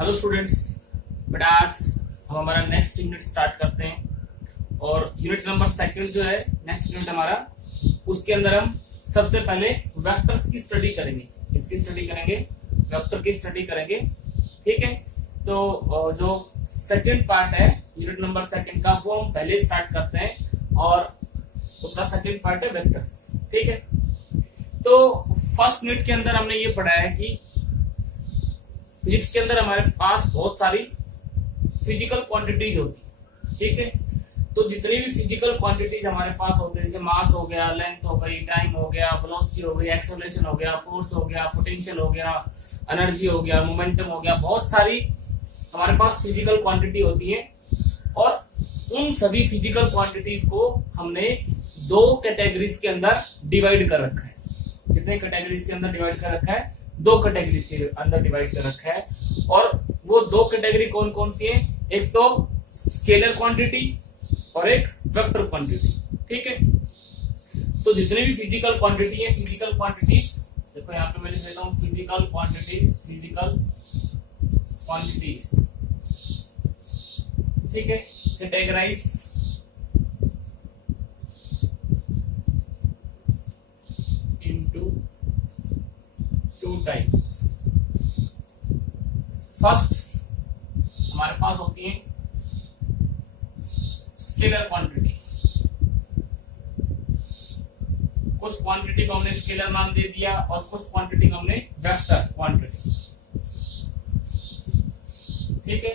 Hello students, बेटा आज हम हमारा नेक्स्ट यूनिट स्टार्ट करते हैं और यूनिट नंबर सेकंड जो है नेक्स्ट यूनिट हमारा, उसके अंदर हम सबसे पहले वेक्टर्स की स्टडी करेंगे। इसकी स्टडी करेंगे, वेक्टर की स्टडी करेंगे। ठीक है, तो जो सेकंड पार्ट है यूनिट नंबर सेकंड का, वो हम पहले स्टार्ट करते हैं और उसका सेकंड पार्ट है वेक्टर्स। ठीक है, तो फर्स्ट यूनिट के अंदर हमने ये पढ़ा है कि फिजिक्स के अंदर हमारे पास बहुत सारी फिजिकल क्वांटिटीज होती है। ठीक है, तो जितनी भी फिजिकल क्वांटिटीज हमारे पास होते हैं, जैसे मास हो गया, लेंथ हो गई, टाइम हो गया, वेलोसिटी हो गई, एक्सेलरेशन हो गया, फोर्स हो गया, पोटेंशियल हो गया, एनर्जी हो गया, मोमेंटम हो गया, बहुत सारी हमारे पास फिजिकल क्वांटिटी होती है। और उन सभी फिजिकल क्वांटिटीज को हमने दो कैटेगरीज के अंदर डिवाइड कर रखा है। कितने कैटेगरीज के अंदर डिवाइड कर रखा है? दो कैटेगरी के अंदर डिवाइड कर रखा है। और वो दो कैटेगरी कौन कौन सी है? एक तो स्केलर क्वांटिटी और एक वेक्टर क्वांटिटी। ठीक है, तो जितने भी फिजिकल क्वांटिटी है, फिजिकल क्वांटिटीज देखो यहाँ पे मैं लिख देता हूं, फिजिकल क्वांटिटीज, फिजिकल क्वांटिटीज। ठीक है, categorize into two types. First हमारे पास होती है स्केलर क्वांटिटी। कुछ क्वांटिटी को हमने स्केलर नाम दे दिया और कुछ क्वांटिटी को हमने वेक्टर क्वांटिटी। ठीक है,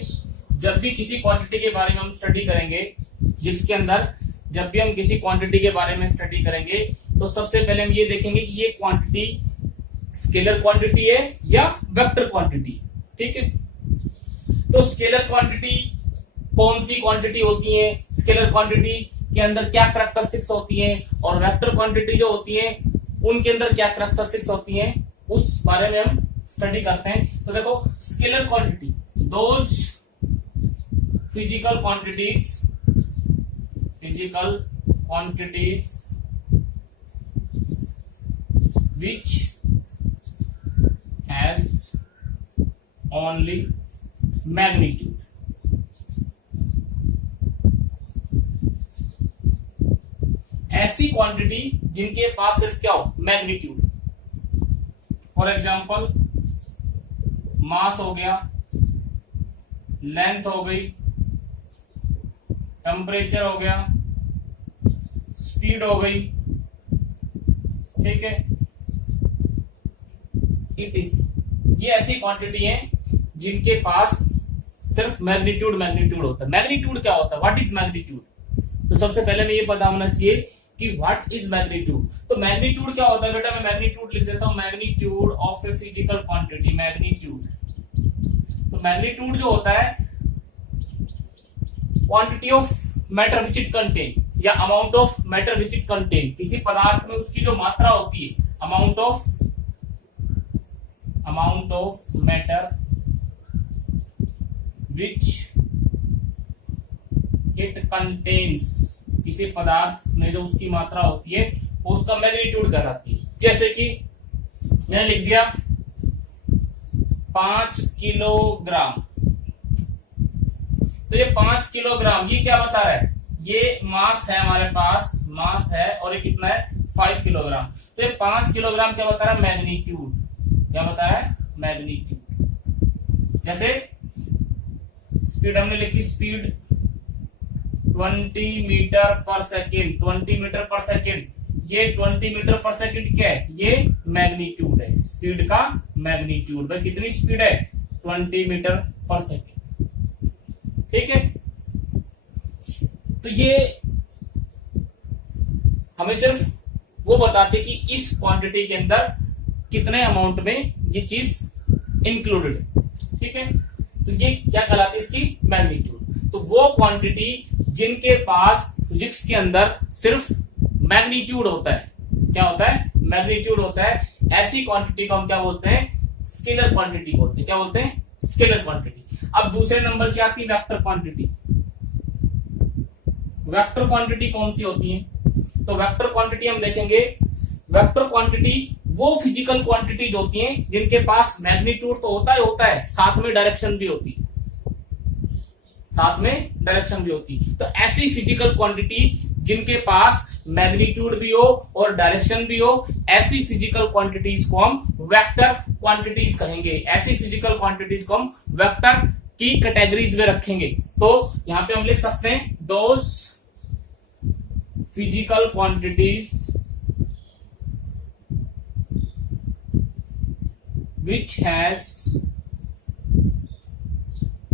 जब भी किसी क्वांटिटी के बारे में हम स्टडी करेंगे, जिसके अंदर जब भी हम किसी क्वांटिटी के बारे में स्टडी करेंगे, तो सबसे पहले हम ये देखेंगे कि ये क्वांटिटी स्केलर क्वांटिटी है या वेक्टर क्वांटिटी। ठीक है, तो स्केलर क्वांटिटी कौन सी क्वांटिटी होती है, स्केलर क्वांटिटी के अंदर क्या कैरेक्टरिस्टिक्स होती हैं, और वेक्टर क्वांटिटी जो होती है उनके अंदर क्या कैरेक्टरिस्टिक्स होती हैं, उस बारे में हम स्टडी करते हैं। तो देखो, scalar quantity, those physical quantities which has only magnitude। ऐसी क्वांटिटी जिनके पास सिर्फ क्या हो? मैग्नीट्यूड। फॉर एग्जांपल मास हो गया, लेंथ हो गई, टेम्परेचर हो गया, स्पीड हो गई। ठीक है, इट इज, ये ऐसी क्वांटिटी है जिनके पास सिर्फ मैग्नीट्यूड होता है। मैग्नीट्यूड क्या होता है? What is magnitude? तो सबसे पहले हमें ये पता होना चाहिए कि व्हाट इज मैग्नीट्यूड। तो मैग्नीट्यूड क्या होता है बेटा? मैं मैग्नीट्यूड लिख देता हूं, magnitude of a physical quantity. Magnitude, तो मैग्नीट्यूड जो होता है quantity of matter which it contain, या amount of matter which it contain. किसी पदार्थ में उसकी जो मात्रा होती है, amount of matter which it contains. किसी पदार्थ में जो उसकी मात्रा होती है वो उसका मैग्नीट्यूड कहलाती है। जैसे कि मैंने लिख दिया 5 किलोग्राम, तो ये 5 किलोग्राम ये क्या बता रहा है? ये मास है, हमारे पास मास है, और ये कितना है? 5 किलोग्राम। तो ये 5 किलोग्राम क्या बता रहा है? मैग्नीट्यूड। क्या बता रहा है? मैग्नीट्यूड। जैसे स्पीड हमने लिखी, speed 20 metre per second. 20 metre per second, ये 20 मीटर पर सेकेंड क्या है? ये मैग्नीट्यूड है, स्पीड का मैग्नीट्यूड। भाई कितनी स्पीड है? 20 मीटर पर सेकेंड। ठीक है, तो ये हमें सिर्फ वो बताते कि इस क्वांटिटी के अंदर कितने अमाउंट में ये चीज इंक्लूडेड है। ठीक है, तो ये क्या कहलाती है? इसकी मैग्नीट्यूड। तो वो क्वांटिटी जिनके पास फिजिक्स के अंदर सिर्फ मैग्नीट्यूड होता है। क्या होता है? मैग्नीट्यूड होता है। ऐसी क्वांटिटी को हम क्या बोलते हैं? स्केलर क्वांटिटी बोलते हैं। क्या बोलते हैं? Scalar quantity. अब दूसरे नंबर की आती है वेक्टर क्वांटिटी। वेक्टर क्वांटिटी कौन सी होती है? तो वेक्टर क्वांटिटी हम देखेंगे, वेक्टर क्वांटिटी वो फिजिकल क्वांटिटीज होती हैं जिनके पास मैग्नीट्यूड तो होता है साथ में डायरेक्शन भी होती है, साथ में डायरेक्शन भी होती है। तो ऐसी फिजिकल क्वांटिटी जिनके पास मैग्नीट्यूड भी हो और डायरेक्शन भी हो, ऐसी फिजिकल क्वांटिटीज को हम वेक्टर क्वांटिटीज कहेंगे। ऐसी फिजिकल क्वांटिटीज को हम वेक्टर की कैटेगरीज में रखेंगे। तो यहां पे हम लिख सकते हैं those physical quantities which has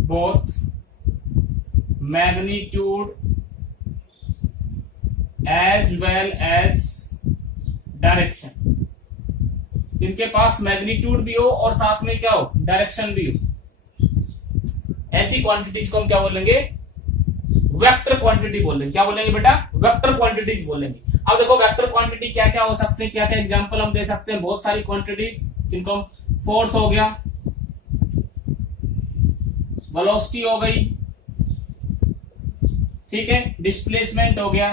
both magnitude as well as direction। इनके पास मैग्नीट्यूड भी हो और साथ में क्या हो, डायरेक्शन भी हो। ऐसी क्वांटिटीज को हम क्या बोलेंगे, वेक्टर क्वांटिटी बोलेंगे। क्या बोलेंगे बेटा, वेक्टर क्वांटिटीज बोलेंगे। अब देखो वेक्टर क्वांटिटी क्या क्या हो सकते हैं, क्या क्या एग्जांपल हम दे सकते हैं। बहुत सारी क्वांटिटीज जिनको हम, फोर्स हो गया, वेलोसिटी हो गई, ठीक है, डिस्प्लेसमेंट हो गया,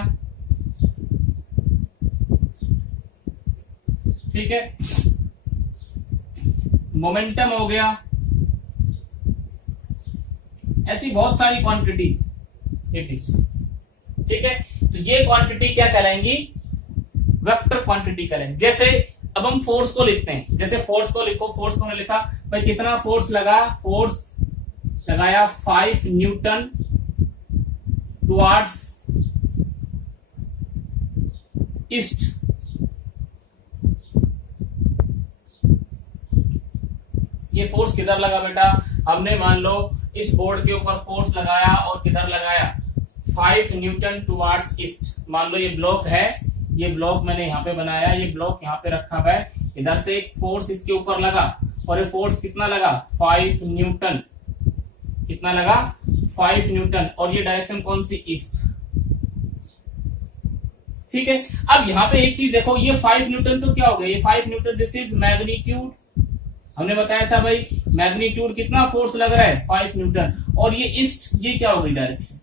ठीक है, मोमेंटम हो गया। ऐसी बहुत सारी क्वांटिटीज इट इज, ठीक है। तो ये क्वांटिटी क्या कहलाएंगी, वेक्टर क्वांटिटी कहलाएंगी। जैसे अब हम फोर्स को लिखते हैं, जैसे फोर्स को लिखो, फोर्स को लिखा भाई कितना फोर्स लगा, फोर्स लगाया 5 न्यूटन टुवार्ड्स ईस्ट। ये फोर्स किधर लगा बेटा, हमने मान लो इस बोर्ड के ऊपर फोर्स लगाया और किधर लगाया, 5 न्यूटन टुवार्ड्स ईस्ट। मान लो ये ब्लॉक है, ये ब्लॉक मैंने यहाँ पे बनाया, ये ब्लॉक यहाँ पे रखा हुआ है, इधर से एक फोर्स इसके ऊपर लगा और ये फोर्स कितना लगा, 5 न्यूटन। कितना लगा, 5 न्यूटन। और ये डायरेक्शन कौन सी, ईस्ट, ठीक है। अब यहाँ पे एक चीज देखो, ये 5 न्यूटन तो क्या हो गया, ये 5 न्यूटन, दिस इज मैग्नीट्यूड। हमने बताया था भाई मैग्नीट्यूड कितना फोर्स लग रहा है, 5 न्यूटन। और ये ईस्ट, ये क्या हो गई, डायरेक्शन।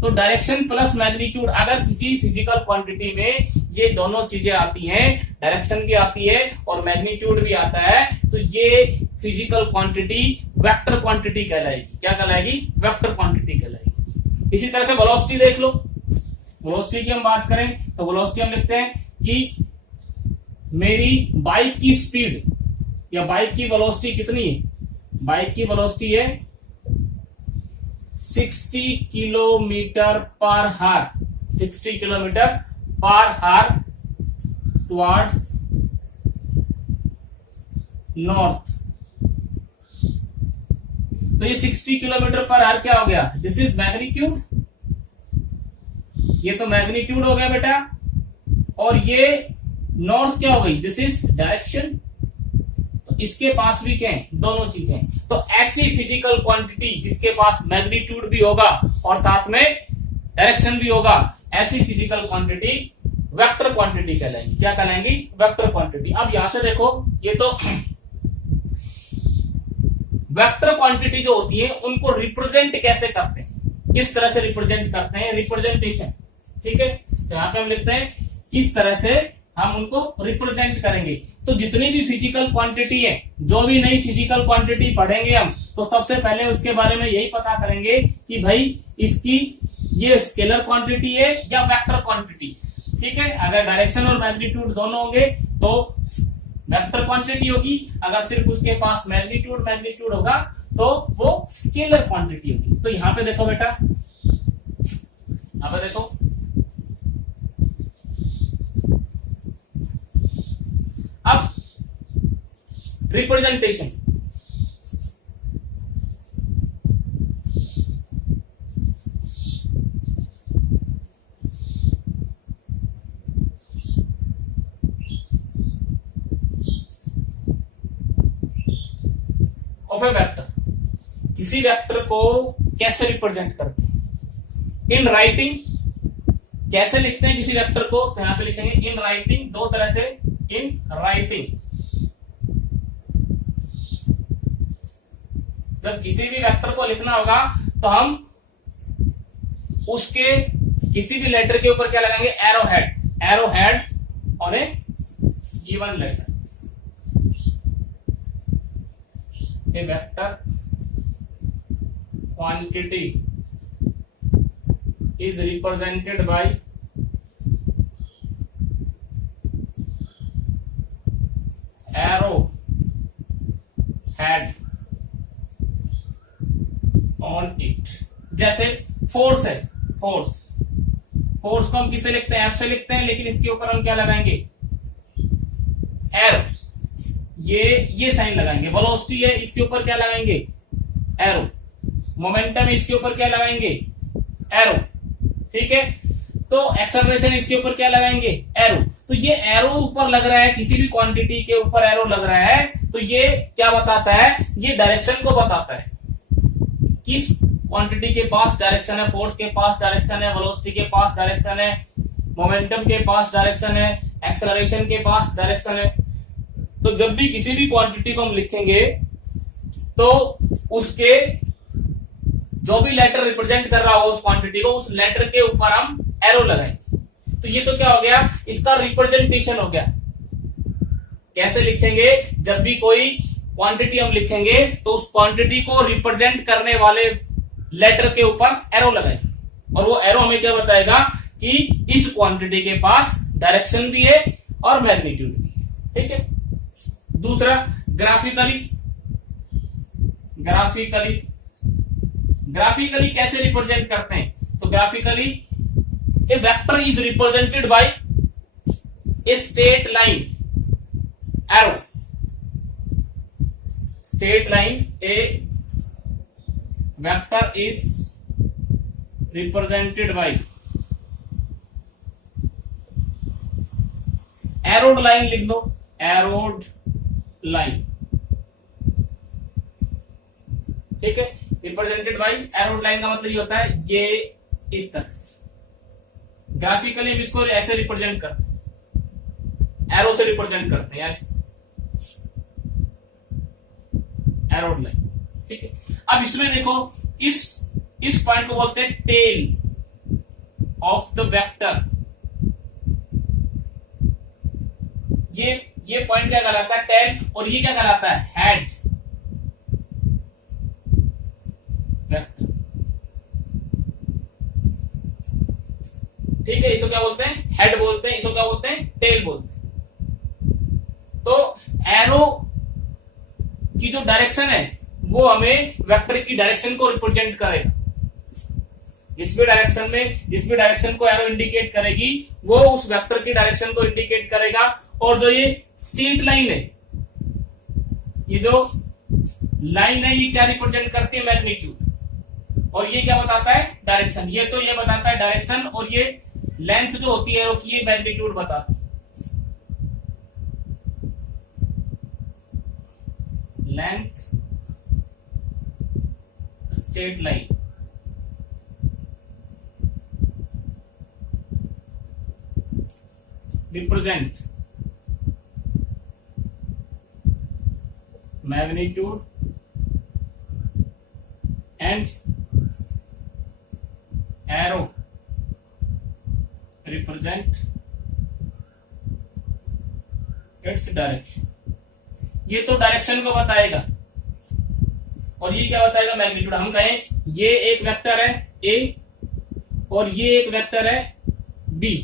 तो डायरेक्शन प्लस मैग्नीट्यूड, अगर किसी फिजिकल क्वांटिटी में ये दोनों चीजें आती हैं, डायरेक्शन भी आती है और मैग्नीट्यूड भी आता है, तो ये फिजिकल क्वांटिटी वेक्टर क्वांटिटी कहलाएगी। क्या कहलाएगी, वेक्टर क्वांटिटी कहलाएगी। इसी तरह से वेलोसिटी देख लो, वेलोसिटी की हम बात करें तो वेलोसिटी हम लिखते हैं कि मेरी बाइक की स्पीड या बाइक की वेलोसिटी कितनी है, बाइक की वेलोसिटी है 60 किलोमीटर पर हार, 60 किलोमीटर पर हार टुवार्ड्स नॉर्थ। तो ये 60 किलोमीटर पर हार क्या हो गया, दिस इज मैग्नीट्यूड। ये तो मैग्नीट्यूड हो गया बेटा। और ये नॉर्थ क्या हो गई, दिस इज डायरेक्शन। तो इसके पास भी क्या है, दोनों चीजें। तो ऐसी फिजिकल क्वांटिटी जिसके पास मैग्नीट्यूड भी होगा और साथ में डायरेक्शन भी होगा, ऐसी फिजिकल क्वांटिटी वेक्टर क्वांटिटी कहलाएंगी। क्या कहलाएंगी, वेक्टर क्वांटिटी। अब यहां से देखो, ये तो वेक्टर क्वांटिटी जो होती है उनको रिप्रेजेंट कैसे करते हैं, किस तरह से रिप्रेजेंट करते हैं, रिप्रेजेंटेशन, ठीक है। तो यहां पे हम लिखते हैं किस तरह से हम उनको रिप्रेजेंट करेंगे। तो जितनी भी फिजिकल क्वांटिटी है, जो भी नई फिजिकल क्वांटिटी पढ़ेंगे हम, तो सबसे पहले उसके बारे में यही पता करेंगे कि भाई इसकी ये स्केलर क्वांटिटी है या वेक्टर क्वांटिटी, ठीक है। अगर डायरेक्शन और मैग्नीट्यूड दोनों होंगे तो वेक्टर क्वांटिटी होगी, अगर सिर्फ उसके पास मैग्नीट्यूड होगा तो वो स्केलर क्वांटिटी होगी। तो यहां पे देखो बेटा, यहां पे देखो, अब रिप्रेजेंटेशन, ऑफ ए वेक्टर, किसी वेक्टर को कैसे रिप्रेजेंट करते हैं, इन राइटिंग। कैसे लिखते हैं किसी वेक्टर को, तो यहां पे लिखेंगे इन राइटिंग, दो तरह से, इन राइटिंग। जब किसी भी वेक्टर को लिखना होगा तो हम उसके किसी भी लेटर के ऊपर क्या लगाएंगे, arrow head, arrow head on A given letter, a vector quantity is represented by arrow head on it। जैसे फोर्स है, फोर्स को हम किसे लिखते हैं, एफ से लिखते हैं, लेकिन इसके ऊपर हम क्या लगाएंगे, एरो, ये साइन लगाएंगे। वेलोसिटी है, इसके ऊपर क्या लगाएंगे, एरो। मोमेंटम है, इसके ऊपर क्या लगाएंगे, एरो। ठीक है, तो एक्सेलरेशन इसके ऊपर क्या लगाएंगे, एरो। तो ये एरो ऊपर लग रहा है, किसी भी क्वांटिटी के ऊपर एरो लग रहा है, तो ये क्या बताता है, ये डायरेक्शन को बताता है, किस क्वांटिटी के पास डायरेक्शन है, फोर्स के पास डायरेक्शन है, वेलोसिटी के पास डायरेक्शन है, मोमेंटम के पास डायरेक्शन है, एक्सेलरेशन के पास डायरेक्शन है। तो जब भी किसी भी क्वांटिटी को हम लिखेंगे तो उसके जो भी लेटर रिप्रेजेंट कर रहा हो उस क्वांटिटी को, उस लेटर के ऊपर हम एरो लगाएंगे। तो ये तो क्या हो गया, इसका रिप्रेजेंटेशन हो गया। कैसे लिखेंगे, जब भी कोई क्वांटिटी हम लिखेंगे तो उस क्वांटिटी को रिप्रेजेंट करने वाले लेटर के ऊपर एरो लगाए, और वो एरो हमें क्या बताएगा कि इस क्वांटिटी के पास डायरेक्शन भी है और मैग्नीट्यूड भी है। ठीक है, दूसरा ग्राफिकली कैसे रिप्रेजेंट करते हैं, तो graphically A vector is represented by a straight line arrow, straight line, A vector is represented by arrowed line, लिख दो एरोड लाइन। ठीक है, रिप्रेजेंटेड बाय एरोड लाइन का मतलब ये होता है ये इस तरह से। ग्राफिकली हम इसको ऐसे रिप्रेजेंट करते हैं, एरो से रिप्रेजेंट करते हैं, एरोड लाइन। ठीक है, अब इसमें देखो, इस पॉइंट को बोलते हैं टेल ऑफ द वेक्टर। ये पॉइंट क्या कहलाता है, टेल, और ये क्या कहलाता है, हेड वेक्टर। ठीक है, इसको क्या बोलते हैं, हेड बोलते हैं, इसको क्या बोलते हैं, टेल बोलते हैं। तो एरो की जो डायरेक्शन है वो हमें वेक्टर की डायरेक्शन को रिप्रेजेंट करेगा। जिस भी डायरेक्शन को एरो इंडिकेट करेगी वो उस वेक्टर की डायरेक्शन को इंडिकेट करेगा। और जो ये स्ट्रेट लाइन है, ये जो लाइन है, ये क्या रिप्रेजेंट करती है, मैग्नीट्यूड, और ये क्या बताता है, डायरेक्शन। ये बताता है डायरेक्शन, और ये लेंथ जो होती है एरो की, ये मैग्नीट्यूड बताती है। Length straight line, represent magnitude and arrow represent its direction। ये तो डायरेक्शन को बताएगा, और ये क्या बताएगा, मैग्नीट्यूड। हम कहें ये एक वेक्टर है A और ये एक वेक्टर है B,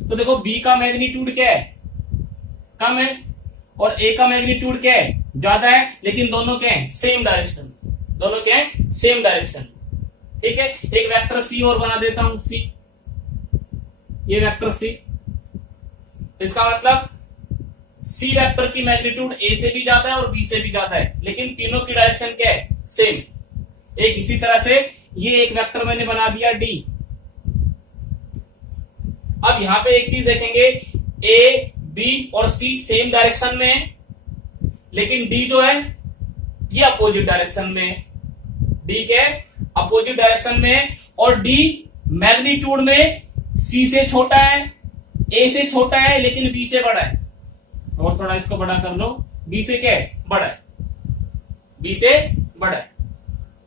तो देखो B का मैग्नीट्यूड क्या है, कम है, और A का मैग्नीट्यूड क्या है, ज्यादा है, लेकिन दोनों क्या है, सेम डायरेक्शन, दोनों क्या है, सेम डायरेक्शन। ठीक है, एक वेक्टर C और बना देता हूं, C, ये वेक्टर C, इसका मतलब C वेक्टर की मैग्नीट्यूड A से भी ज्यादा है और B से भी ज्यादा है, लेकिन तीनों की डायरेक्शन क्या है, सेम। एक इसी तरह से ये एक वेक्टर मैंने बना दिया D। अब यहां पे एक चीज देखेंगे, A, B और C सेम डायरेक्शन में है, लेकिन D जो है ये अपोजिट डायरेक्शन में है। D के अपोजिट डायरेक्शन में है, और D मैग्नीट्यूड में C से छोटा है, A से छोटा है, लेकिन B से बड़ा है। और थोड़ा इसको बड़ा कर लो, B से क्या है, बड़ा है, B से बड़ा है।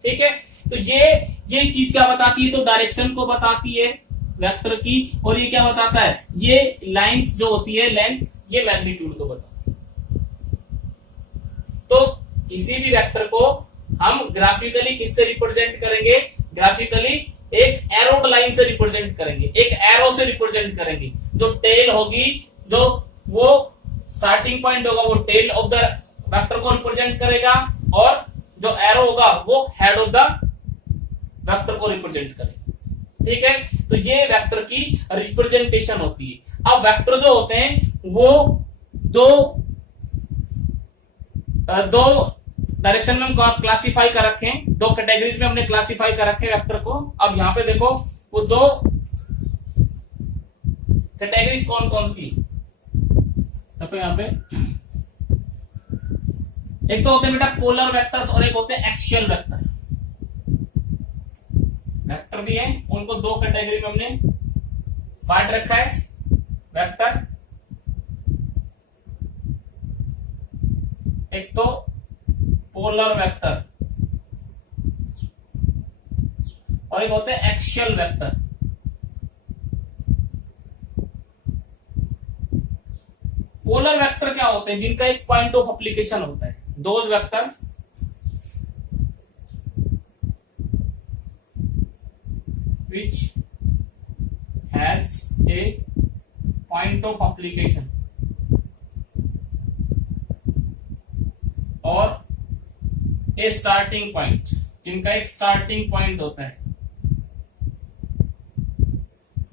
ठीक है, तो ये चीज क्या बताती है, तो डायरेक्शन को बताती है, वेक्टर की, और ये क्या बताता है, ये लाइन जो होती है लेंथ, ये मैग्नीट्यूड को बताता है। तो किसी भी वेक्टर को हम ग्राफिकली किससे रिप्रेजेंट करेंगे, ग्राफिकली एक एरोड लाइन से रिप्रेजेंट करेंगे, एक एरो से रिप्रेजेंट करेंगे। जो टेल होगी, जो वो स्टार्टिंग पॉइंट होगा, वो टेल ऑफ द वेक्टर को रिप्रेजेंट करेगा, और जो एरो होगा वो हेड ऑफ द वेक्टर को रिप्रेजेंट करेगा। ठीक है, तो ये वेक्टर की रिप्रेजेंटेशन होती है। अब वेक्टर जो होते हैं वो दो डायरेक्शन में हम क्लासिफाई कर रखे हैं, दो कैटेगरीज में हमने क्लासिफाई कर रखे हैं वेक्टर को। अब यहां पे देखो वो दो कैटेगरीज कौन कौन सी, देखो यहां पे एक तो होते हैं बेटा पोलर वेक्टर्स और एक होते हैं एक्सियल वेक्टर। वेक्टर भी है, उनको दो कैटेगरी में हमने बांट रखा है, वेक्टर एक तो पोलर वेक्टर और एक होते हैं एक्सियल वेक्टर। पोलर वेक्टर क्या होते हैं, जिनका एक पॉइंट ऑफ एप्लीकेशन होता है। Those vector which has a point of application और a starting point, जिनका एक स्टार्टिंग पॉइंट होता है।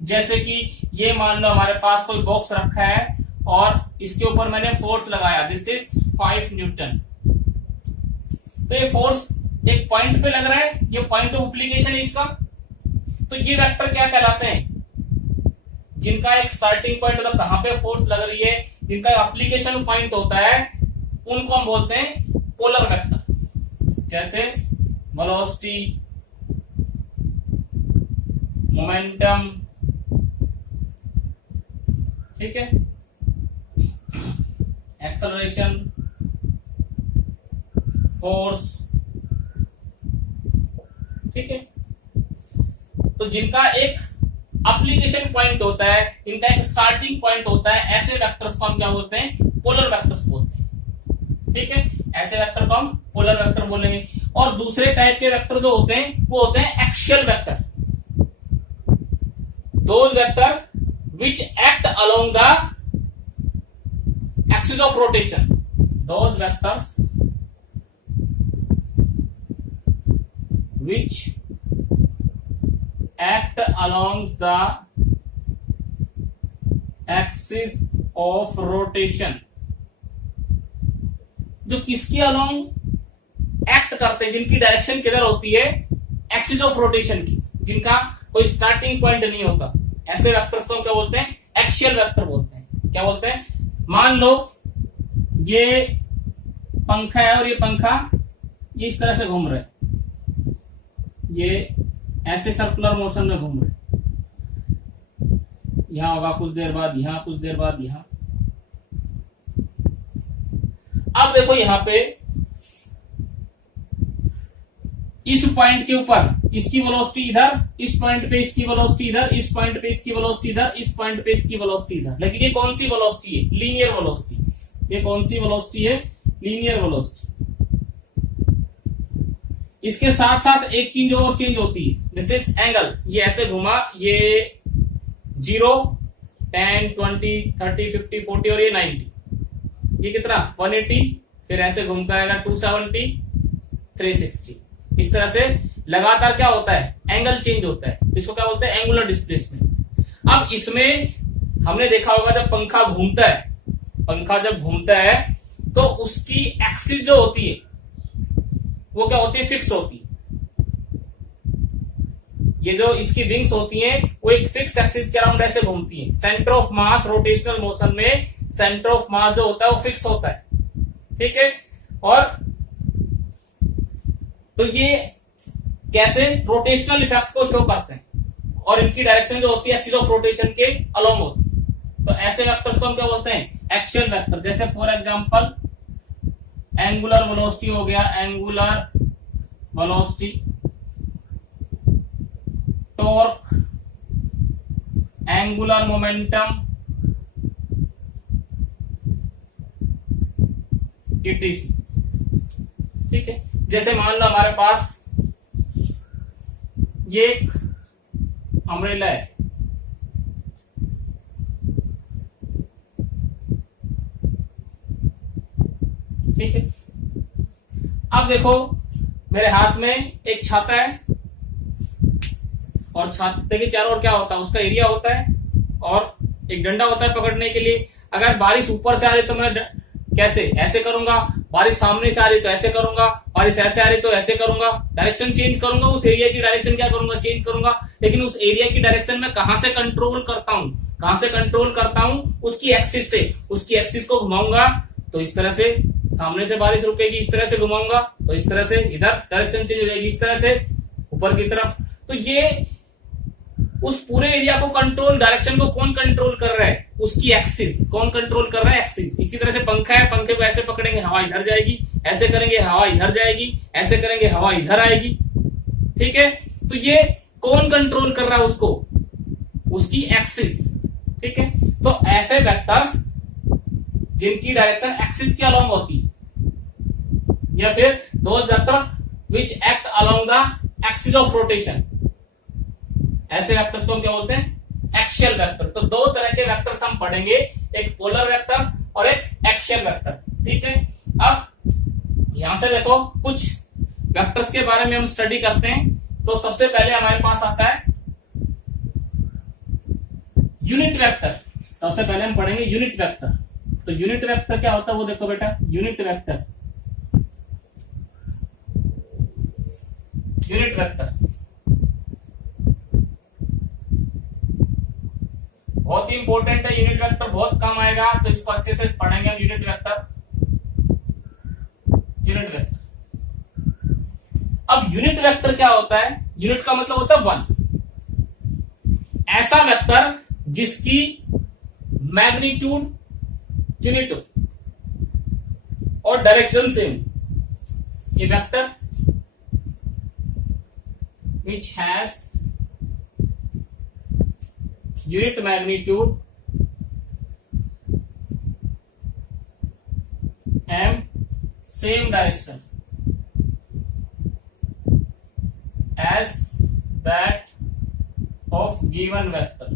जैसे कि ये मान लो हमारे पास कोई बॉक्स रखा है और इसके ऊपर मैंने फोर्स लगाया, दिस इज 5 न्यूटन। तो ये फोर्स एक पॉइंट पे लग रहा है, ये पॉइंट ऑफ एप्लीकेशन है इसका। तो ये वेक्टर क्या कहलाते हैं, जिनका एक स्टार्टिंग पॉइंट मतलब कहां पे फोर्स लग रही है, जिनका एप्लीकेशन पॉइंट होता है, उनको हम बोलते हैं पोलर वेक्टर। जैसे वेलोसिटी, मोमेंटम, ठीक है, एक्सेलरेशन, फोर्स, ठीक है। तो जिनका एक एप्लीकेशन पॉइंट होता है, जिनका एक स्टार्टिंग पॉइंट होता है, ऐसे वेक्टर्स को हम क्या बोलते हैं, पोलर वेक्टर्स बोलते हैं। ठीक है, ऐसे वेक्टर को हम पोलर वेक्टर बोलेंगे। और दूसरे टाइप के वेक्टर जो होते हैं वो होते हैं axial vector. Those vectors which act along the axis of rotation, those vectors which act along the axis of rotation, जो किसके अलोंग एक्ट करते हैं, जिनकी डायरेक्शन किधर होती है, एक्सिस ऑफ रोटेशन की, जिनका कोई स्टार्टिंग पॉइंट नहीं होता, ऐसे वेक्टर्स को हम क्या बोलते हैं, एक्सियल वेक्टर बोलते हैं। क्या बोलते हैं, मान लो ये पंखा है और ये पंखा ये इस तरह से घूम रहा है, ये ऐसे सर्कुलर मोशन में घूम रहे, यहां होगा कुछ देर बाद, यहां कुछ देर बाद, यहां। अब देखो यहां पे इस पॉइंट के ऊपर इसकी वेलोसिटी इधर, इस पॉइंट पे इसकी वेलोसिटी इधर, इस पॉइंट पे इसकी वेलोसिटी इधर, इस पॉइंट पे इसकी वेलोसिटी इधर। लेकिन ये कौन सी वेलोसिटी है, लीनियर वेलोसिटी। ये कौन सी वेलोसिटी है, लीनियर वेलोसिटी। इसके साथ साथ एक चीज और चेंज होती है, दिस इज एंगल। ये ऐसे घुमा, ये 0, 10, 20, 30, 50, 40 और ये 90, ये कितना 180, फिर ऐसे घूम कर आएगा 270, 360। इस तरह से लगातार क्या होता है, एंगल चेंज होता है, इसको क्या बोलते हैं, एंगुलर डिस्प्लेसमेंट। अब इसमें हमने देखा होगा जब पंखा घूमता है, पंखा जब घूमता है तो उसकी एक्सिस जो होती है वो क्या होती है, फिक्स होती है। ये जो इसकी विंग्स होती हैं वो एक फिक्स एक्सिस के अराउंड ऐसे घूमती हैं। Centre of mass rotational motion में सेंटर ऑफ मास जो होता है वो फिक्स होता है, ठीक है। और तो ये कैसे रोटेशनल इफेक्ट को शो करते हैं और इनकी डायरेक्शन जो होती है एक्सिस ऑफ रोटेशन के अलोंग होती है। तो ऐसे वेक्टर्स को हम क्या बोलते हैं, एक्सियल वेक्टर। जैसे फॉर एग्जांपल एंगुलर वेलोसिटी हो गया, angular velocity, torque, angular momentum etc। ठीक है, जैसे मान लो हमारे पास ये एक अम्ब्रेला है, ठीक है। अब देखो मेरे हाथ में एक छाता है और छाते के चारों ओर क्या होता है, उसका एरिया होता है और एक डंडा होता है पकड़ने के लिए। अगर बारिश ऊपर से आ रही तो मैं कैसे, ऐसे करूंगा, बारिश सामने से आ रही तो ऐसे करूंगा, बारिश ऐसे आ रही तो ऐसे करूंगा, डायरेक्शन चेंज करूंगा, उस एरिया की डायरेक्शन क्या करूंगा, चेंज करूंगा। लेकिन उस एरिया की डायरेक्शन में कहां से कंट्रोल करता हूं, कहां से कंट्रोल करता हूं, उसकी एक्सिस से। उसकी एक्सिस को घुमाऊंगा तो इस तरह से सामने से बारिश रुकेगी, इस तरह से घुमाऊंगा तो इस तरह से इधर डायरेक्शन चेंज हो जाएगी, इस तरह से ऊपर की तरफ। तो ये उस पूरे एरिया को कंट्रोल, डायरेक्शन को कौन कंट्रोल कर रहा है, उसकी एक्सिस। कौन कंट्रोल कर रहा है, एक्सिस। इसी तरह से पंखा है, पंखे को ऐसे पकड़ेंगे हवा इधर जाएगी, ऐसे करेंगे हवा इधर जाएगी, ऐसे करेंगे हवा इधर आएगी, ठीक है। तो ये कौन कंट्रोल कर रहा है उसको, उसकी एक्सिस, ठीक है। तो ऐसे वेक्टर्स जिनकी डायरेक्शन एक्सिस के अलोंग होती, या फिर those vectors which act along the axis of rotation, ऐसे वेक्टर्स को हम क्या बोलते हैं, एक्सियल वेक्टर। तो दो तरह के वेक्टर्स हम पढ़ेंगे, एक पोलर वेक्टर्स और एक एक्सियल वेक्टर, ठीक है। अब यहां से देखो कुछ वेक्टर्स के बारे में हम स्टडी करते हैं। तो सबसे पहले हमारे पास आता है यूनिट वेक्टर। सबसे पहले हम पढ़ेंगे यूनिट वेक्टर। तो यूनिट वेक्टर क्या होता है वो देखो बेटा, यूनिट वेक्टर, यूनिट वेक्टर बहुत ही इंपॉर्टेंट है। यूनिट वेक्टर बहुत कम आएगा, तो इसको अच्छे से पढ़ेंगे हम। Unit vector, unit vector. अब यूनिट वेक्टर क्या होता है, यूनिट का मतलब होता है वन। ऐसा वेक्टर जिसकी मैग्नीट्यूड यूनिट और डायरेक्शन सेम, ये vector which has unit magnitude and same direction as that of given vector।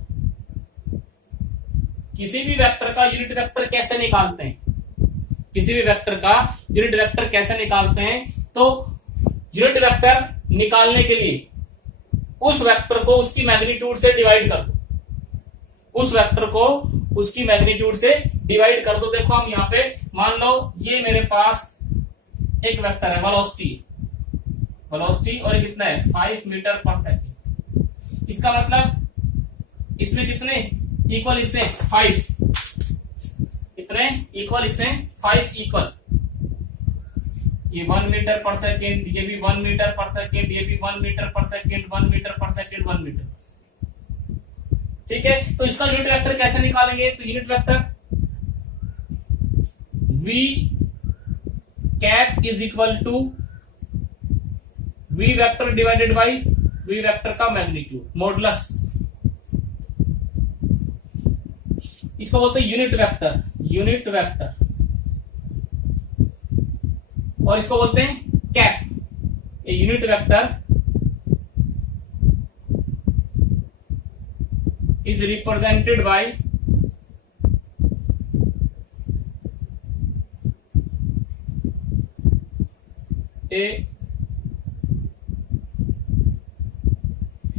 किसी भी वेक्टर का यूनिट वेक्टर कैसे निकालते हैं, किसी भी वेक्टर का यूनिट वेक्टर कैसे निकालते हैं, तो यूनिट वेक्टर निकालने के लिए उस वेक्टर को उसकी मैग्नीट्यूड से डिवाइड कर दो, उस वेक्टर को उसकी मैग्नीट्यूड से डिवाइड कर दो। देखो हम यहां पे मान लो ये मेरे पास एक वेक्टर है, वेलोसिटी, वेलोसिटी, और ये कितना है 5 मीटर पर सेकेंड। इसका मतलब इसमें कितने इक्वल, इससे 5, कितने इक्वल, इससे 5 इक्वल। ये 1 मीटर पर सेकेंड, ये भी 1 मीटर पर सेकेंड, ये भी 1 metre per second, 1 metre per second, 1 metre, ठीक है। तो इसका यूनिट वेक्टर कैसे निकालेंगे, तो unit vector v cap is equal to v vector divided by v vector का मैग्नीट्यूड, मॉडुलस। इसको बोलते हैं यूनिट वेक्टर, यूनिट वेक्टर, और इसको बोलते हैं कैप। ये unit vector is represented by a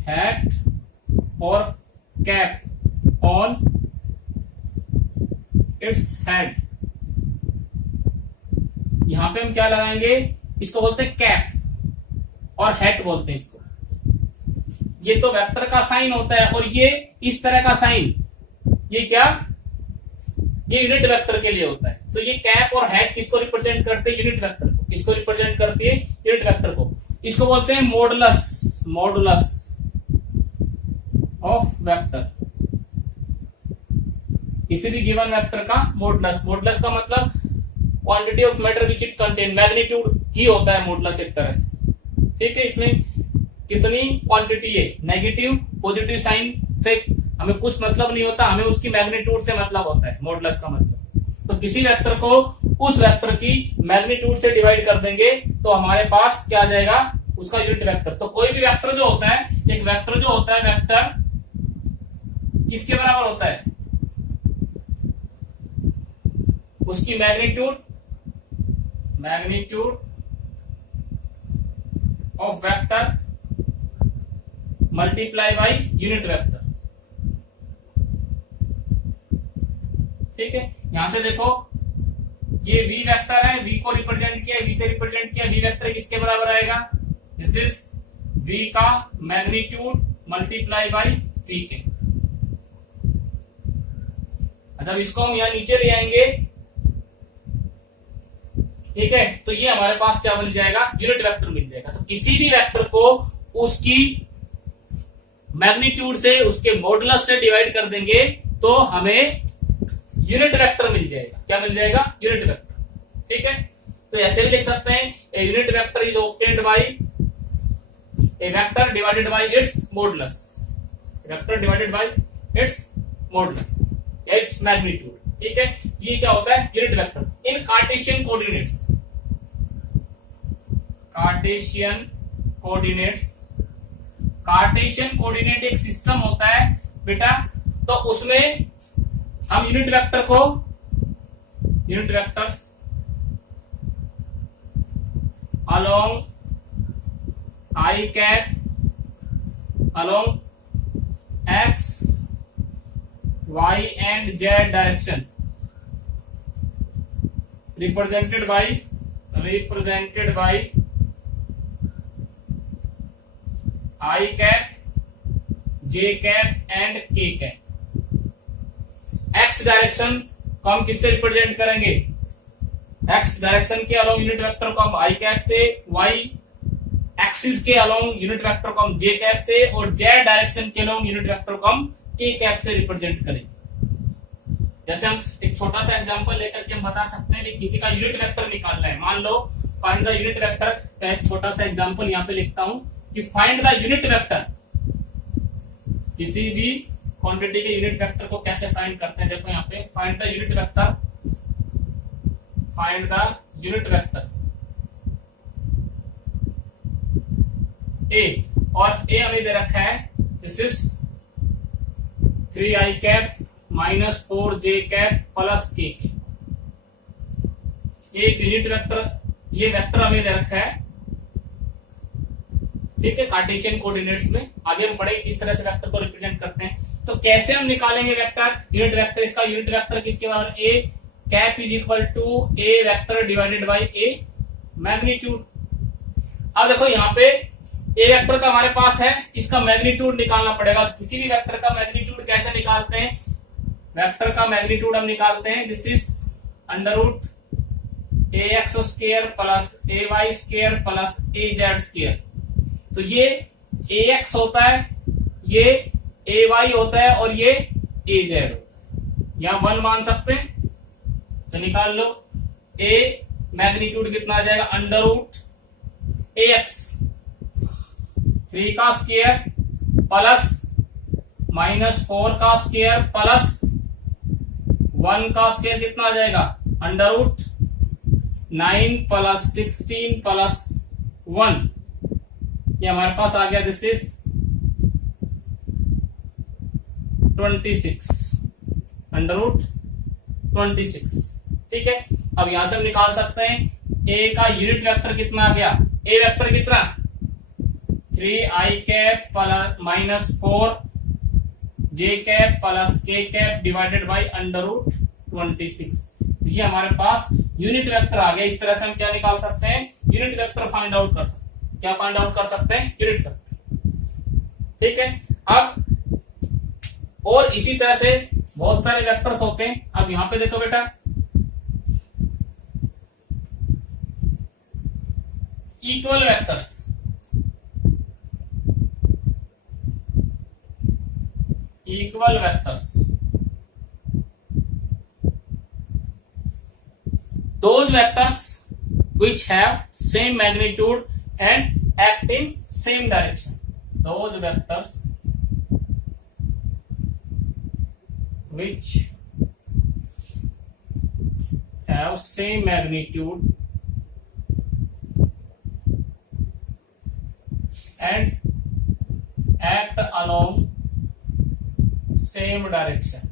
hat or cap on its head। यहां पे हम क्या लगाएंगे, इसको बोलते हैं कैप और हैट बोलते हैं इसको। ये तो वेक्टर का साइन होता है, और ये इस तरह का साइन, ये क्या, ये यूनिट वेक्टर के लिए होता है। तो ये कैप और हैट किसको रिप्रेजेंट करते हैं, यूनिट वेक्टर को। किसको रिप्रेजेंट करती है, यूनिट वेक्टर को। इसको बोलते हैं मॉडुलस, मॉडुलस ऑफ वेक्टर, किसी भी गिवन वेक्टर का मॉडुलस। मॉडुलस का मतलब quantity of matter which it contain, magnitude ही होता है मॉडुलस एक तरह से, ठीक है। इसमें कितनी क्वांटिटी है, नेगेटिव पॉजिटिव साइन से हमें कुछ मतलब नहीं होता, हमें उसकी मैग्नीट्यूड से मतलब होता है, मॉडुलस का मतलब। तो किसी वेक्टर को उस वेक्टर की मैग्नीट्यूड से डिवाइड कर देंगे तो हमारे पास क्या आ जाएगा, उसका यूनिट वेक्टर। तो कोई भी वेक्टर जो होता है, एक वेक्टर जो होता है, वेक्टर किसके बराबर होता है, उसकी magnitude of vector multiply by unit vector. ठीक है, यहां से देखो ये v वेक्टर है, v को रिप्रेजेंट किया, v से रिप्रेजेंट किया, v वेक्टर किसके बराबर आएगा, दिस इज v का मैग्नीट्यूड मल्टीप्लाई बाय v के। अच्छा, इसको हम यहां नीचे ले आएंगे। ठीक है, तो ये हमारे पास क्या मिल जाएगा, यूनिट वेक्टर मिल जाएगा। तो किसी भी वेक्टर को उसकी मैग्नीट्यूड से, उसके मॉडुलस से डिवाइड कर देंगे तो हमें यूनिट वेक्टर मिल जाएगा। क्या मिल जाएगा, यूनिट वेक्टर। ठीक है, तो ऐसे भी लिख सकते हैं, a unit vector is obtained by a vector divided by its modulus, vector divided by its modulus, its magnitude. ठीक है, ये क्या होता है, unit vector in Cartesian coordinates. Cartesian coordinate एक सिस्टम होता है बेटा, तो उसमें हम unit vectors along I cap, along x y and z direction represented by I cap, J cap and K cap. X direction को हम किससे रिप्रेजेंट करेंगे, एक्स डायरेक्शन के अलोंग यूनिट वेक्टर को हम आई कैप से, वाई एक्सिस के along unit vector को हम जे कैप से, और जेड डायरेक्शन के अलोंग यूनिट वेक्टर को हम के कैप से रिप्रेजेंट करेंगे। जैसे हम एक छोटा सा एग्जांपल लेकर के हम बता सकते हैं कि किसी का यूनिट वेक्टर निकालना है। मान लो फाइंड द यूनिट वेक्टर का एक छोटा सा एग्जांपल यहाँ पे लिखता हूं कि फाइंड द यूनिट वेक्टर, किसी भी क्वांटिटी के यूनिट वेक्टर को कैसे फाइंड करते हैं। देखो यहाँ पे find the unit vector A, और ए हमें दे रखा है, this is 3i cap minus 4j cap plus k cap. एक यूनिट वेक्टर, ये वेक्टर हमें दे रखा है। ठीक है, कार्टेशियन कोऑर्डिनेट्स में आगे हम पढ़ेंगे किस तरह से वेक्टर को रिप्रेजेंट करते हैं। तो कैसे हम निकालेंगे वेक्टर, यूनिट वेक्टर, इसका यूनिट वेक्टर किसके बराबर, A cap is equal to A vector divided by A magnitude. अब देखो यहाँ पे ए वेक्टर का हमारे पास है, इसका मैग्नीट्यूड निकालना पड़ेगा। किसी भी वेक्टर का मैग्नीट्यूड कैसे निकालते हैं, वेक्टर का मैग्नीट्यूड हम निकालते हैं, this is under root a x square plus a y square plus a z square. तो ये ए एक्स होता है, ये ए वाई होता है और ये ए जेड होता है। यहां 1 मान सकते हैं तो निकाल लो। ए मैग्नीट्यूड कितना आ जाएगा, अंडर रूट ए एक्स 3 का स्क्वायर प्लस माइनस 4 का स्क्वायर प्लस 1 का स्क्वायर कितना आ जाएगा, अंडर रूट 9 प्लस 16 प्लस 1, ये हमारे पास आ गया, दिस इज 26 अंडर रूट 26। ठीक है, अब यहां से हम निकाल सकते हैं ए का यूनिट वेक्टर कितना आ गया, ए वेक्टर कितना 3i cap plus minus 4j cap plus k cap divided by under root 26। ये हमारे पास यूनिट वेक्टर आ गया। इस तरह से हम क्या निकाल सकते हैं, यूनिट वेक्टर फाइंड आउट कर सकते हैं। क्या फाइंड आउट कर सकते हैं, यूनिट वेक्टर। ठीक है, अब और इसी तरह से बहुत सारे वेक्टर्स होते हैं। अब यहां पे देखो बेटा, equal vectors, equal vectors, those vectors which have same magnitude and act in same direction, those vectors which have same magnitude and act along same direction।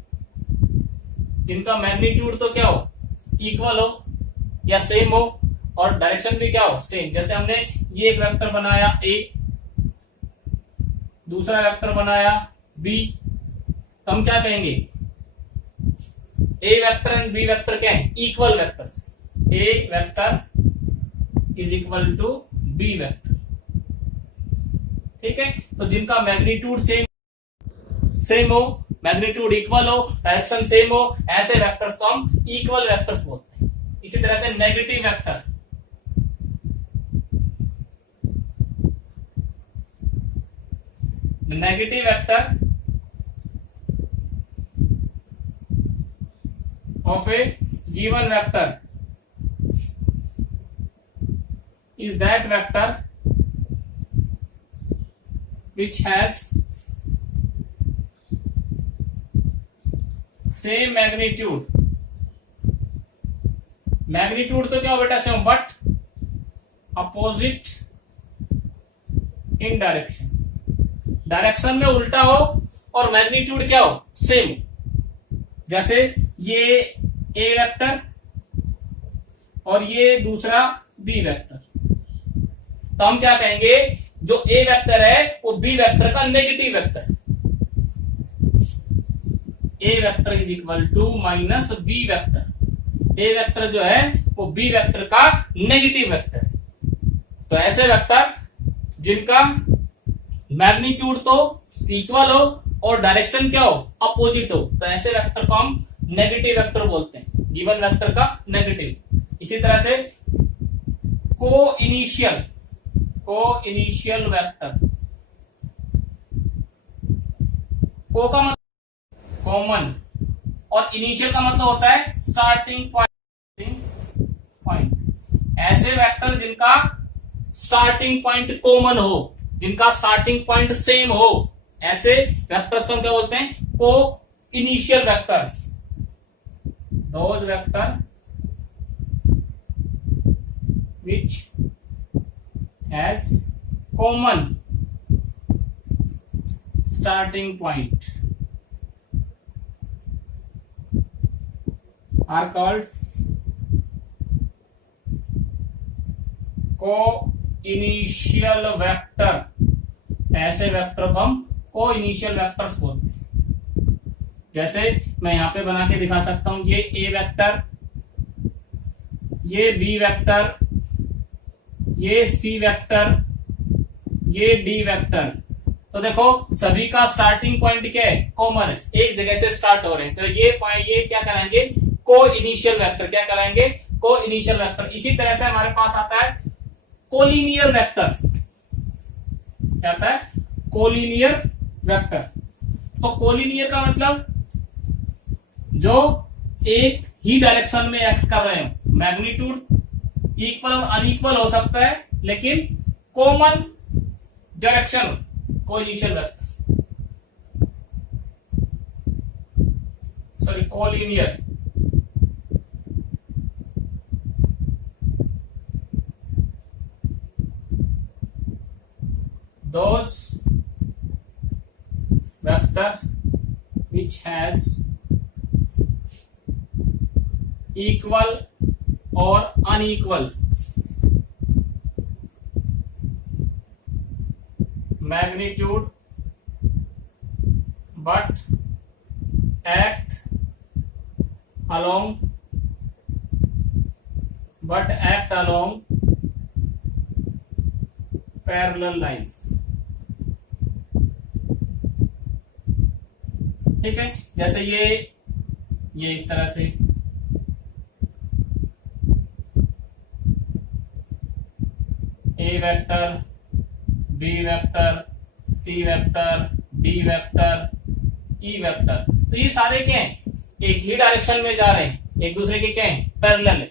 जिनका मैग्नीट्यूड तो क्या हो, इक्वल हो या सेम हो, और डायरेक्शन भी क्या हो, सेम। जैसे हमने ये एक वेक्टर बनाया ए, दूसरा वेक्टर बनाया बी, तो हम क्या कहेंगे, a vector and b vector क्या है, equal vectors. A vector is equal to b vector, ठीक है। तो जिनका मैग्नीट्यूड सेम हो, मैग्नीट्यूड इक्वल हो, डायरेक्शन सेम हो, ऐसे वेक्टर्स को हम इक्वल वेक्टर्स बोलते हैं। इसी तरह से negative vector, negative vector of a given vector is that vector which has same magnitude। Magnitude तो क्या हो बेटा, same, but opposite in direction. Direction में उल्टा हो और मैग्नीट्यूड क्या हो, सेम। जैसे ये ए वेक्टर और ये दूसरा बी वेक्टर, तो हम क्या कहेंगे, जो ए वेक्टर है वो बी वेक्टर का negative vector. A vector is equal to minus b vector. A vector जो है वो बी वेक्टर का नेगेटिव वेक्टर है। तो ऐसे वेक्टर जिनका मैग्नीट्यूड तो इक्वल हो और डायरेक्शन क्या हो, अपोजिट हो, तो ऐसे वेक्टर को हम नेगेटिव वेक्टर बोलते हैं, गिवन वेक्टर का नेगेटिव। इसी तरह से को इनिशियल वेक्टर, को का मतलब कॉमन और इनिशियल का मतलब होता है स्टार्टिंग पॉइंट। ऐसे वेक्टर जिनका स्टार्टिंग पॉइंट कॉमन हो, जिनका स्टार्टिंग पॉइंट सेम हो, ऐसे वेक्टर्स को हम क्या बोलते हैं, को initial vectors. those vector which has common starting point are called co-initial vector। ऐसे वेक्टर को हम को-इनिशियल वेक्टर्स बोलते हैं। जैसे मैं यहां पे बना के दिखा सकता हूं, ये ए वेक्टर, ये बी वेक्टर, ये सी वेक्टर, ये डी वेक्टर। तो देखो सभी का स्टार्टिंग पॉइंट क्या है, कॉमन है, एक जगह से स्टार्ट हो रहे हैं। तो ये पॉइंट, ये क्या कराएंगे, को इनिशियल वेक्टर। क्या कराएंगे, को इनिशियल वेक्टर। इसी तरह से हमारे पास आता है कोलिनियर वेक्टर। क्या आता है, कोलिनियर वेक्टर। तो कोलिनियर का मतलब जो एक ही डायरेक्शन में एक्ट कर रहे हो, मैग्नीट्यूड इक्वल और अनइक्वल हो सकता है, लेकिन common direction, coinitial vector, sorry collinear. those vectors which has equal or unequal magnitude but act along parallel lines। ठीक है, जैसे ये इस तरह से, A vector, B vector, C vector, D vector, E vector. तो ये सारे क्या हैं, एक ही डायरेक्शन में जा रहे हैं, एक दूसरे के क्या हैं, पैरेलल है।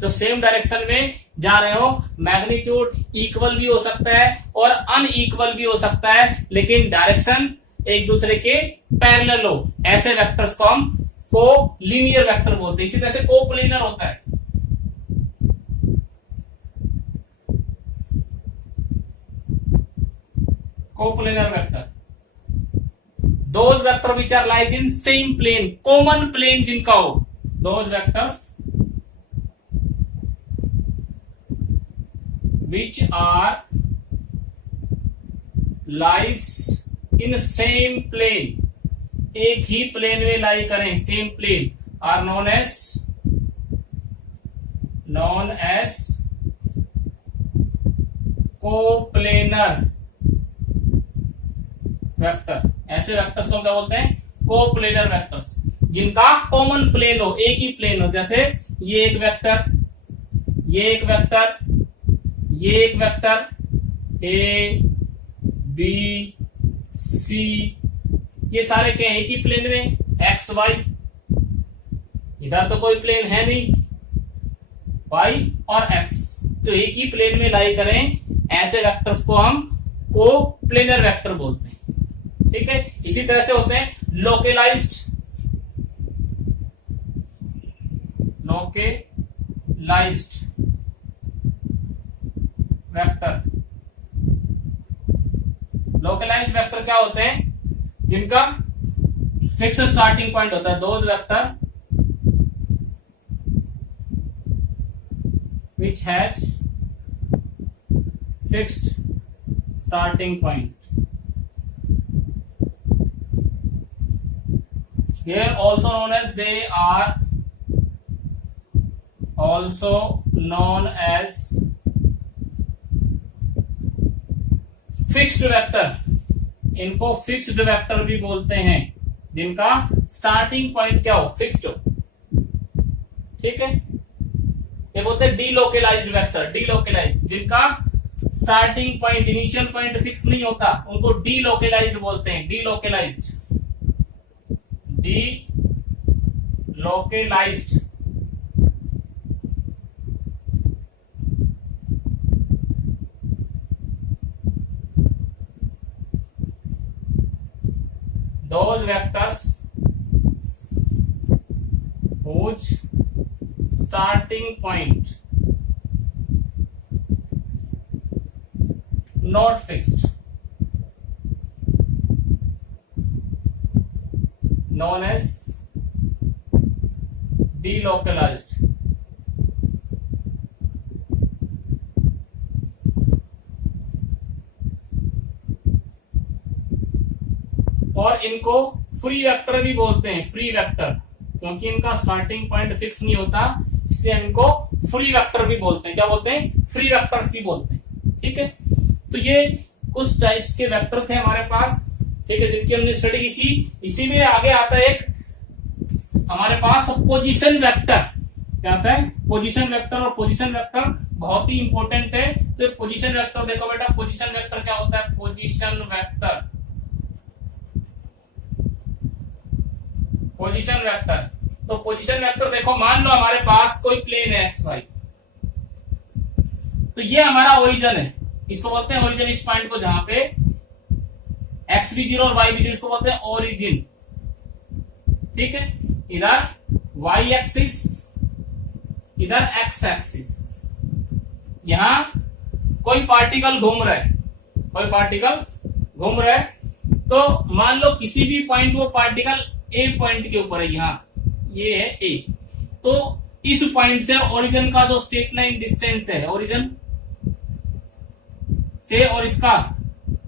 तो सेम डायरेक्शन में जा रहे हो, मैग्नीट्यूड इक्वल भी हो सकता है और अनइक्वल भी हो सकता है, लेकिन डायरेक्शन एक दूसरे के पैरेलल हो, ऐसे वेक्टर्स को हम कोलिनियर वेक्टर बोलते हैं। इसी तरह से कोप्लेनर होता है, coplanar vector those vectors which are lies in same plane, common plane जिनका हो, those vectors which are lies in same plane, एक ही प्लेन में लाई करें, same plane, are known as coplanar vector. ऐसे वेक्टर्स को क्या बोलते हैं? कोप्लेनर वेक्टर्स, जिनका कॉमन प्लेन हो, एक ही प्लेन हो। जैसे ये एक वेक्टर, ये एक वेक्टर, ये एक वेक्टर ए बी सी, ये सारे क्या है? एक ही प्लेन में, एक्स वाई। इधर तो कोई प्लेन है नहीं, वाई और एक्स, जो एक ही प्लेन में लाई करें, ऐसे वेक्टर्स को हम कोप्लेनर वेक्टर बोलते हैं। ठीक है, इसी तरह से होते हैं लोकेलाइज्ड वेक्टर। लोकलाइज्ड वेक्टर क्या होते हैं? जिनका फिक्स स्टार्टिंग पॉइंट होता है, those vector which has fixed starting point. Here also known as, they are also known as fixed vector. इनको फिक्स्ड वेक्टर भी बोलते हैं, जिनका स्टार्टिंग पॉइंट क्या हो? फिक्स्ड हो। ठीक है, ये बोलते हैं डीलोकेलाइज्ड वेक्टर। डीलोकेलाइज्ड, जिनका starting point, initial point fix नहीं होता, उनको डीलोकेलाइज्ड बोलते हैं। डीलोकेलाइज्ड, डीलोकेलाइज्ड। those vectors whose starting point not fixed, known as delocalized। और इनको फ्री वेक्टर भी बोलते हैं, फ्री वेक्टर, क्योंकि इनका स्टार्टिंग पॉइंट फिक्स नहीं होता, इसलिए इनको फ्री वेक्टर भी बोलते हैं। क्या बोलते हैं? फ्री वेक्टर्स भी बोलते हैं। ठीक है, तो ये कुछ टाइप्स के वेक्टर थे हमारे पास, ठीक है, जिनकी हमने स्टडी की। इसी में आगे आता है एक हमारे पास पोजीशन वेक्टर। क्या आता है? Position vector. और पोजीशन वेक्टर बहुत ही इंपॉर्टेंट है। तो पोजीशन वेक्टर देखो बेटा, पोजीशन वेक्टर क्या होता है? Position vector, position vector. तो पोजीशन वेक्टर देखो, मान लो हमारे पास कोई प्लेन है एक्स वाई, तो ये हमारा ओरिजिन है, इसको बोलते हैं ओरिजिन। इस पॉइंट को जहां पे एक्स भी जीरो और वाई भी जीरो, इसको बोलते हैं ओरिजिन। ठीक है, इधर वाई एक्सिस, इधर एक्स एक्सिस। यहां कोई पार्टिकल घूम रहा है, कोई पार्टिकल घूम रहा है, तो मान लो किसी भी पॉइंट वो पार्टिकल ए पॉइंट के ऊपर है, यहां ये है ए, तो इस पॉइंट से ओरिजिन का जो स्ट्रेट लाइन डिस्टेंस है, ओरिजिन से और इसका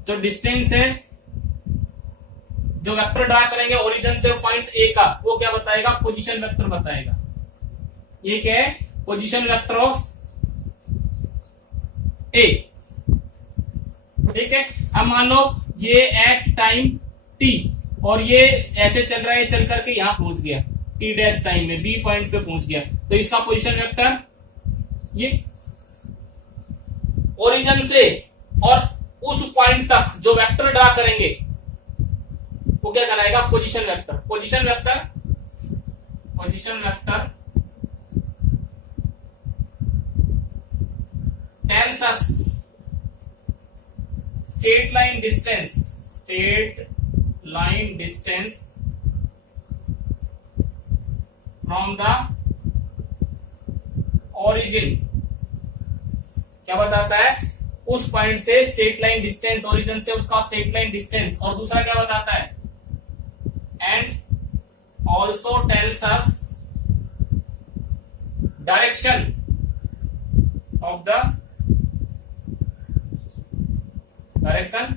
जो डिस्टेंस है, जो वेक्टर ड्रा करेंगे ओरिजिन से पॉइंट ए का, वो क्या बताएगा? पोजीशन वेक्टर बताएगा। ये क्या है? पोजीशन वेक्टर ऑफ ए। ठीक है, अब मान लो ये एट टाइम टी, और ये ऐसे चल रहा है, चल करके यहां पहुंच गया टी डैश टाइम में, बी पॉइंट पे पहुंच गया, तो इसका पोजीशन वेक्टर ये ओरिजिन से और उस पॉइंट तक जो वेक्टर ड्रा करेंगे वो क्या कहलाएगा? Position vector. Position vector, position vector tells us straight line distance, straight line distance from the origin, क्या बताता है, उस पॉइंट से स्ट्रेट लाइन डिस्टेंस, ओरिजिन से उसका स्ट्रेट लाइन डिस्टेंस, और दूसरा क्या बताता है, and also tells us direction of the direction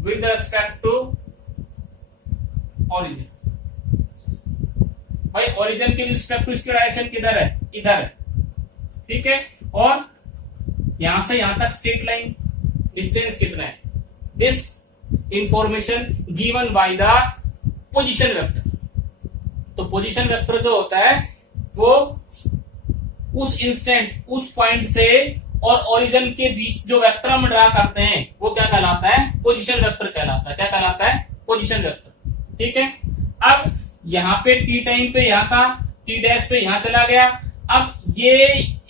with respect to origin. भाई ओरिजिन के रिस्पेक्ट टू इसकी डायरेक्शन किधर है, इधर है, ठीक है, और यहां से यहां तक स्ट्रेट लाइन डिस्टेंस कितना है, this information given by the position vector. तो पोजीशन वेक्टर जो होता है वो उस इंस्टेंट, उस पॉइंट से और ओरिजिन के बीच जो वेक्टर हम ड्रा करते हैं वो क्या कहलाता है, पोजीशन वेक्टर कहलाता है। क्या कहलाता है, पोजीशन वेक्टर, ठीक है। अब यहां पे टी टाइम पे यहां था, टी डैश पे यहां चला गया, अब ये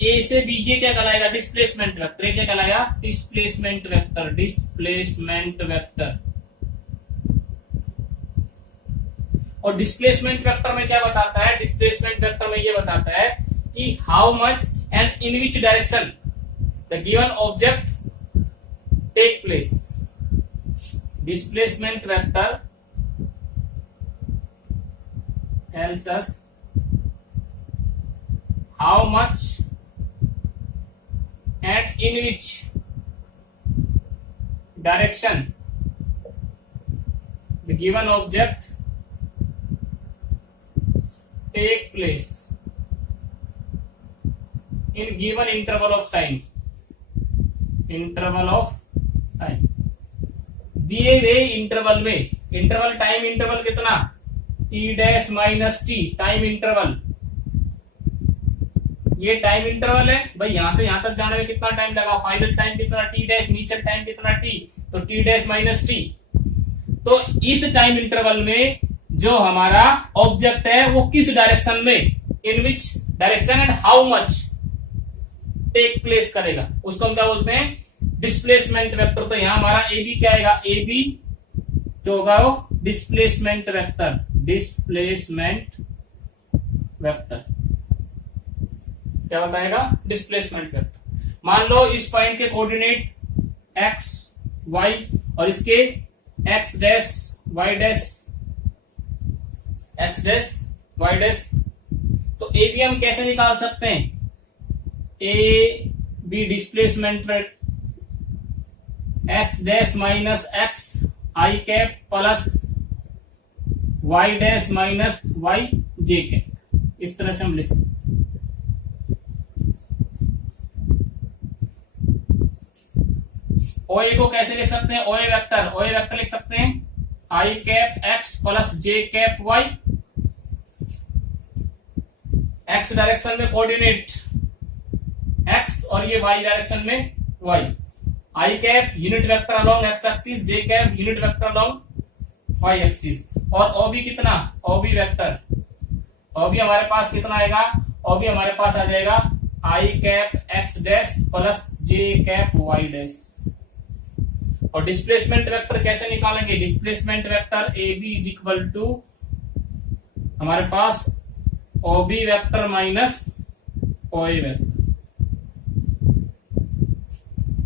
ए से बी, ये क्या कहलाएगा, डिस्प्लेसमेंट वेक्टर। ये क्या कहलाएगा, डिस्प्लेसमेंट वेक्टर, डिस्प्लेसमेंट वेक्टर। और डिस्प्लेसमेंट वेक्टर में क्या बताता है, डिस्प्लेसमेंट वेक्टर में ये बताता है कि how much and in which direction the given object take place. Displacement vector tells us how much and in which direction the given object take place in given interval of time, interval of time। दिए गए interval में, interval time interval कितना, T dash minus T, time interval, ये time interval है भाई। यहां से यहां तक जाने में कितना टाइम लगा, फाइनल टाइम कितना टी डैश, इनिशियल टाइम कितना टी, तो टी डैश माइनस टी। तो इस टाइम इंटरवल में जो हमारा ऑब्जेक्ट है वो किस डायरेक्शन में, in which direction and how much take place करेगा, उसको हम क्या बोलते हैं, डिस्प्लेसमेंट वेक्टर। तो यहां हमारा ए बी क्या आएगा, ए बी जो होगा वो डिस्प्लेसमेंट वेक्टर, डिस्प्लेसमेंट वेक्टर क्या बताएगा, डिस्प्लेसमेंट वेक्टर। मान लो इस पॉइंट के कोऑर्डिनेट एक्स वाई और इसके x dash y dash, x dash y dash. तो ए बी हम कैसे निकाल सकते हैं, a b displacement x dash minus x i cap plus y dash minus y j cap, इस तरह से हम लिख सकते हैं। ओए को कैसे लिख सकते हैं, ओए वेक्टर, ओए वेक्टर लिख सकते हैं I cap x plus J cap y. X direction में कोऑर्डिनेट एक्स और ये वाई डायरेक्शन में y. I cap unit vector along x axis, J cap unit vector along y axis. और ओबी कितना, ओबी वेक्टर, ओबी हमारे पास कितना आएगा, ओबी हमारे पास आ जाएगा i cap x dash plus J cap y dash. और डिस्प्लेसमेंट वेक्टर कैसे निकालेंगे, displacement vector A B is equal to हमारे पास OB vector minus OA vector.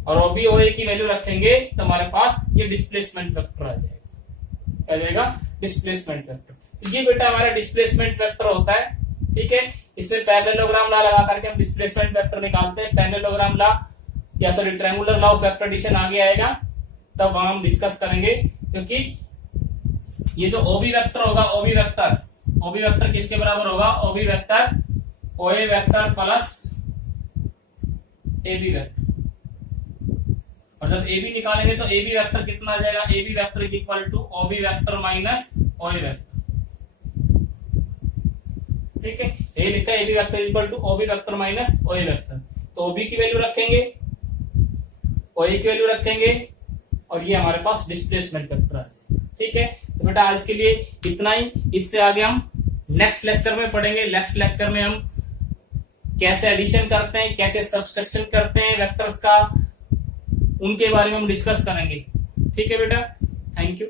और ओबी ओए की वैल्यू रखेंगे तो हमारे पास ये डिस्प्लेसमेंट वेक्टर आ जाएगा, क्या जाएगा, डिस्प्लेसमेंट वेक्टर। तो ये बेटा हमारा डिस्प्लेसमेंट वेक्टर होता है, ठीक है। इसमें पैरेललोग्राम लॉ लगा करके हम डिस्प्लेसमेंट वेक्टर निकालते हैं। पैरेललोग्राम लॉ या sorry triangular law of vector addition आगे आएगा, तब हम डिस्कस करेंगे। क्योंकि ये जो ओबी वेक्टर होगा, ओबी वेक्टर किसके बराबर होगा, ओबी वेक्टर ओए वेक्टर प्लस एबी वेक्टर। और जब ए बी निकालेंगे तो ए बी वेक्टर कितना आ जाएगा, A B vector is equal to O B vector minus O vector, ठीक है। ये लिखा है A B vector is equal to O B vector minus O vector. तो ओ बी की वैल्यू रखेंगे, ओ ए की वैल्यू रखेंगे, और ये हमारे पास डिस्प्लेसमेंट वेक्टर आ जाएगा, ठीक है। तो बेटा आज के लिए इतना ही, इससे आगे हम नेक्स्ट लेक्चर में पढ़ेंगे। नेक्स्ट लेक्चर में हम कैसे एडिशन करते हैं, कैसे सब्सट्रैक्शन करते हैं वेक्टर्स का, उनके बारे में हम डिस्कस करेंगे, ठीक है बेटा। Thank you.